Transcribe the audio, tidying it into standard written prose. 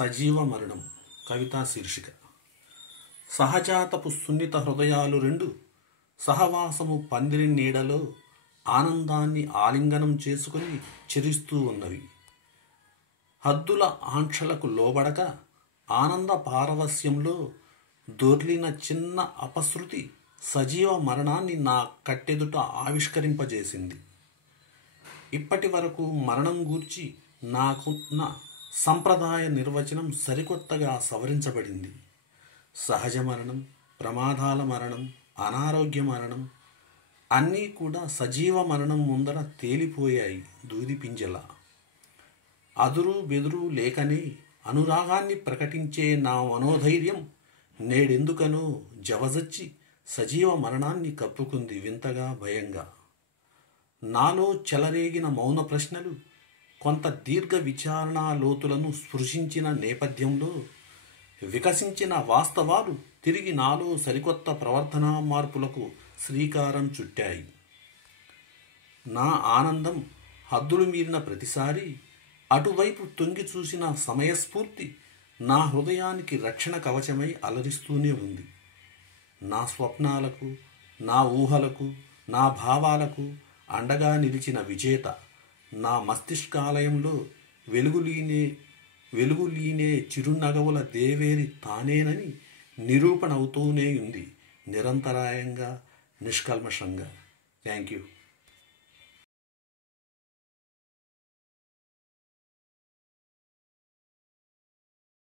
సజీవ మరణం కవితా శీర్షిక. సహజాతపు సున్నిత హృదయాలు రెండు సహవాసము పందిరి నీడలో ఆనందాన్ని ఆలింగనం చేసుకుని చెరిస్తూ ఉన్నవి. హద్దుల ఆంక్షలకు లోబడక ఆనంద పారవస్యంలో దొర్లిన చిన్న అపశృతి సజీవ మరణాన్ని నా కట్టెదుట ఆవిష్కరింపజేసింది. ఇప్పటి వరకు మరణం గూర్చి నాకున్న సంప్రదాయ నిర్వచనం సరికొత్తగా సవరించబడింది. సహజ మరణం, ప్రమాదాల మరణం, అనారోగ్య మరణం అన్నీ కూడా సజీవ మరణం ముందర తేలిపోయాయి దూదిపింజలా. అదురు బెదురు లేకనే అనురాగాన్ని ప్రకటించే నా మనోధైర్యం నేడెందుకనో జవజచ్చి సజీవ మరణాన్ని కప్పుకుంది వింతగా, భయంగా. నాలో చెలరేగిన మౌన ప్రశ్నలు కొంత దీర్ఘ విచారణా లోతులను స్పృశించిన నేపథ్యంలో వికసించిన వాస్తవాలు తిరిగి నాలో సరికొత్త ప్రవర్తనా మార్పులకు శ్రీకారం చుట్టాయి. నా ఆనందం హద్దులు మీరిన ప్రతిసారి అటువైపు తొంగి చూసిన సమయస్ఫూర్తి నా హృదయానికి రక్షణ కవచమై అలరిస్తూనే ఉంది. నా స్వప్నాలకు, నా ఊహలకు, నా భావాలకు అండగా నిలిచిన విజేత నా మస్తిష్కాలయంలో వెలుగులీనే చిరునగవుల దేవేరి తానేనని నిరూపణ అవుతూనే ఉంది, నిరంతరాయంగా, నిష్కల్మషంగా. Thank you.